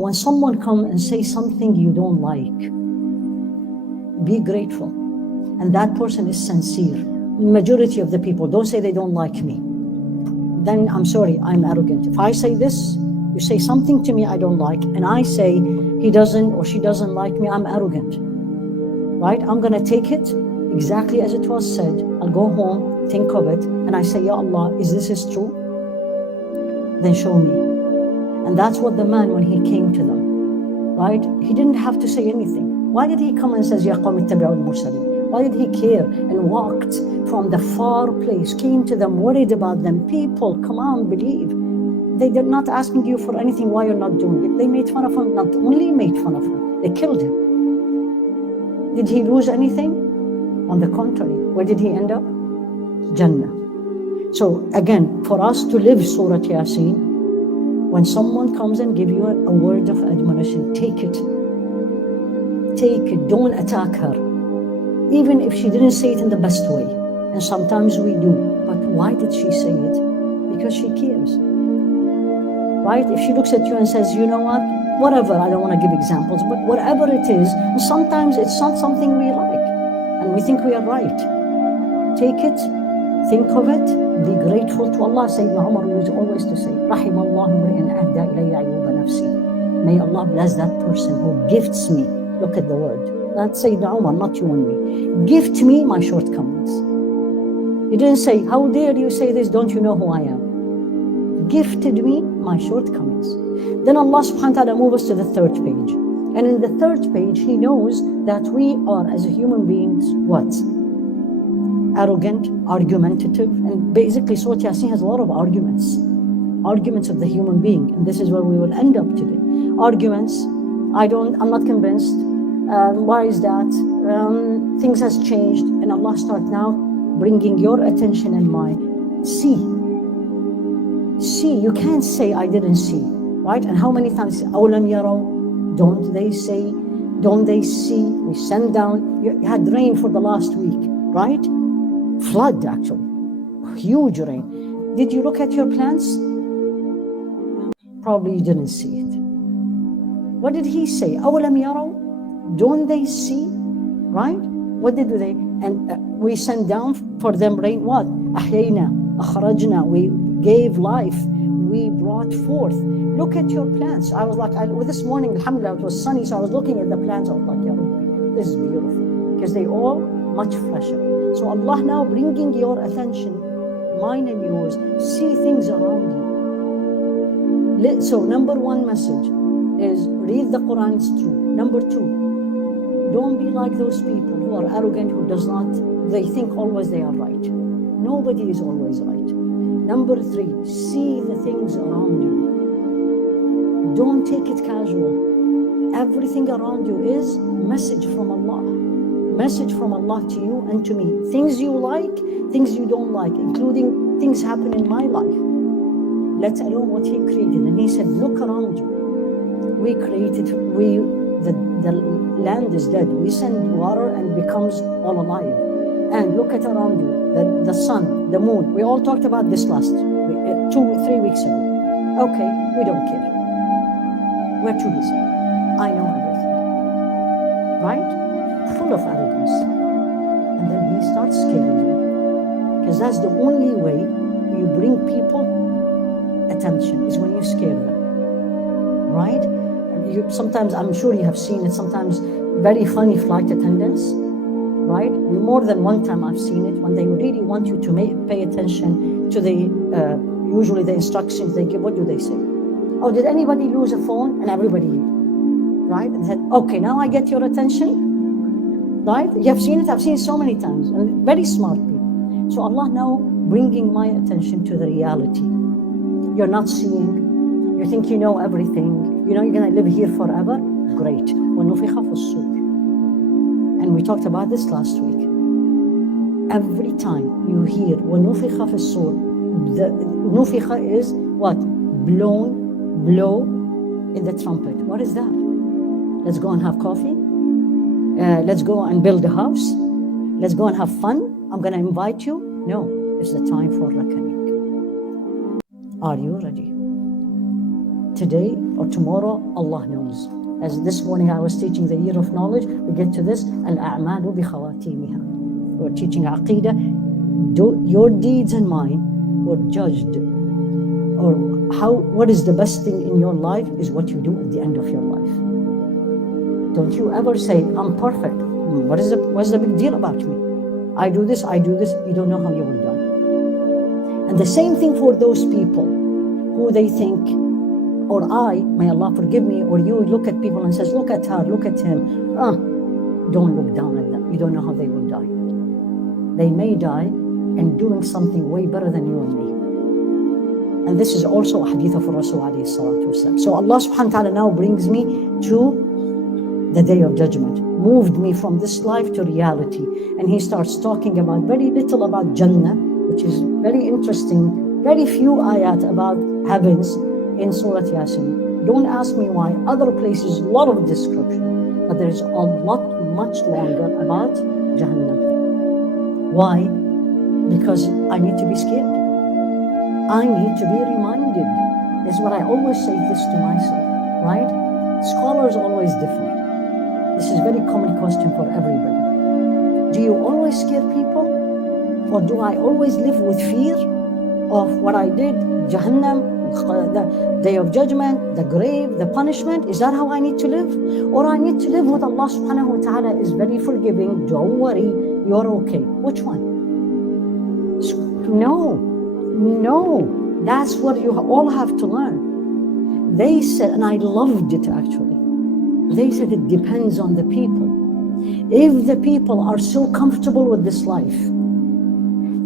When someone comes and says something you don't like, be grateful. And that person is sincere. Majority of the people don't say they don't like me. Then I'm sorry, I'm arrogant. If I say this, you say something to me I don't like, and I say he doesn't or she doesn't like me, I'm arrogant. Right? I'm gonna take it exactly as it was said. I'll go home, think of it, and I say, Ya Allah, is this true? Then show me. And that's what the man, when he came to them, right? He didn't have to say anything. Why did he come and says, Ya qawm ittabi'u al-mursalin? Why did he care and walked from the far place, came to them, worried about them? People, come on, believe. They're not asking you for anything why you're not doing it. They made fun of him, not only made fun of him, they killed him. Did he lose anything? On the contrary, where did he end up? Jannah. So again, for us to live Surah Yasin, when someone comes and gives you a word of admonition, take it. Take it, don't attack her. Even if she didn't say it in the best way. And sometimes we do. But why did she say it? Because she cares. Right? If she looks at you and says, you know what, whatever, I don't want to give examples, but whatever it is, sometimes it's not something we like. And we think we are right. Take it, think of it, be grateful to Allah. Sayyidina Umar used always to say, Rahim Allah mri'in ahda ilayya ayuba nafsi. May Allah bless that person who gifts me. Look at the word. That's Sayyidina Umar, not you and me. Gift me my shortcomings. He didn't say, how dare you say this, don't you know who I am? Gifted me my shortcomings. Then Allah subhanahu wa ta'ala moves us to the third page. And in the third page, He knows that we are, as human beings, what? Arrogant, argumentative, and basically Surah Yasin has a lot of arguments of the human being, and this is where we will end up today. Arguments, I'm not convinced. Why is that? Things has changed, and Allah start now bringing your attention and mine. See, you can't say I didn't see, right? And how many times, أَوْلَمْ يَرَوْا, don't they say, don't they see? We send down, you had rain for the last week, right? Flood, actually, huge rain. Did you look at your plants? Probably you didn't see it. What did He say? أَوْلَمْ يَرَوْا, don't they see, right? What did they? And we sent down for them rain, what? أَحْيَيْنَا أَخْرَجْنَا, we gave life, we brought forth. Look at your plants. I was like, this morning, alhamdulillah, it was sunny, so I was looking at the plants. I was like, Ya Rabbi, this is beautiful, because they all much fresher. So Allah now bringing your attention, mine and yours, see things around you. So number one message is read the Quran, it's true. Number two, don't be like those people who are arrogant, they think always they are right. Nobody is always right. Number three, see the things around you. Don't take it casual. Everything around you is message from Allah. Message from Allah to you and to me. Things you like, things you don't like, including things happen in my life. Let alone what He created. And He said, look around you. We created, the land is dead. We send water and becomes all alive. And look at around you, the sun, the moon. We all talked about this last 3 weeks ago. Okay, we don't care. We're too busy. I know everything. Right? Full of arrogance. And then He starts scaring you. Because that's the only way you bring people attention, is when you scare them. Right? Sometimes, I'm sure you have seen it, sometimes very funny flight attendants, right? More than one time I've seen it, when they really want you to pay attention to usually the instructions they give. What do they say? Oh, did anybody lose a phone? And everybody, right? And said, okay, now I get your attention, right? You have seen it, I've seen it so many times, and very smart people. So Allah now bringing my attention to the reality. You're not seeing, you think you know everything, you know you're going to live here forever? Great. وَنُفِخَ فِي الصُّورِ. And we talked about this last week. Every time you hear وَنُفِخَ فِي الصُّورِ, the nufikha is what? Blow in the trumpet. What is that? Let's go and have coffee. Let's go and build a house. Let's go and have fun. I'm going to invite you. No, it's the time for reckoning. Are you ready? today or tomorrow, Allah knows. As this morning I was teaching the year of knowledge, we get to this, al-a'malu bi khawatimiha. We're teaching Aqidah. Your deeds and mine were judged, or what is the best thing in your life is what you do at the end of your life. Don't you ever say, I'm perfect. What's the big deal about me? I do this. You don't know how you will die. And the same thing for those people who they think, or may Allah forgive me, or you look at people and says, look at her, look at him. Don't look down at them. You don't know how they will die. They may die and doing something way better than you and me. And this is also a hadith of Rasul alayhi salatu wasalam. So Allah subhanahu wa ta'ala now brings me to the day of judgment, moved me from this life to reality. And he starts talking about very little about Jannah, which is very interesting, very few ayat about heavens in Surah Yasin. Don't ask me why. Other places, a lot of description, but there's a lot much longer about Jahannam. Why? Because I need to be scared. I need to be reminded. This is what I always say this to myself, right? Scholars always differ. This is a very common question for everybody. Do you always scare people? Or do I always live with fear of what I did, Jahannam, the day of judgment, the grave, the punishment? Is that how I need to live? Or I need to live with Allah subhanahu wa ta'ala is very forgiving, don't worry, you're okay. Which one? No, that's what you all have to learn. They said, and I loved it actually, they said it depends on the people. If the people are so comfortable with this life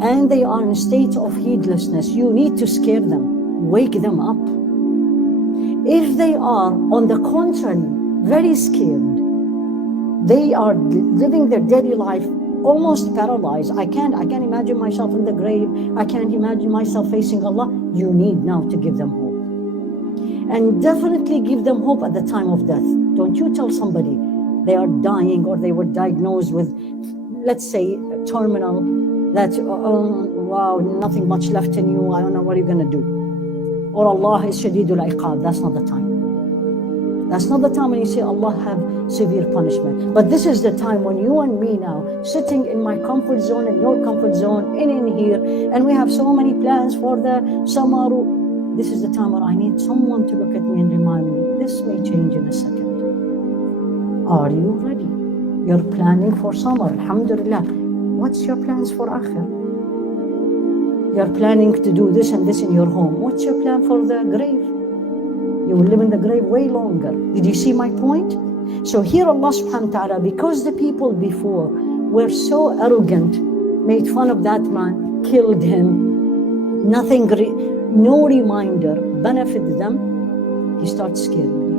and they are in a state of heedlessness, you need to scare them, wake them up. If they are, on the contrary, very scared, they are living their daily life almost paralyzed. I can't imagine myself in the grave. I can't imagine myself facing Allah. You need now to give them hope. And definitely give them hope at the time of death. Don't you tell somebody they are dying or they were diagnosed with, let's say, terminal, that, wow, nothing much left in you, I don't know what you're going to do. Or Allah is shadidul iqab. That's not the time. That's not the time when you say Allah have severe punishment. But this is the time when you and me now, sitting in my comfort zone and your comfort zone, in here, and we have so many plans for the summer. This is the time where I need someone to look at me and remind me, this may change in a second. Are you ready? You're planning for summer, alhamdulillah. What's your plans for akhir? You're planning to do this and this in your home. What's your plan for the grave? You will live in the grave way longer. Did you see my point? So here Allah subhanahu wa ta'ala, because the people before were so arrogant, made fun of that man, killed him, no reminder benefited them, he starts scaring them.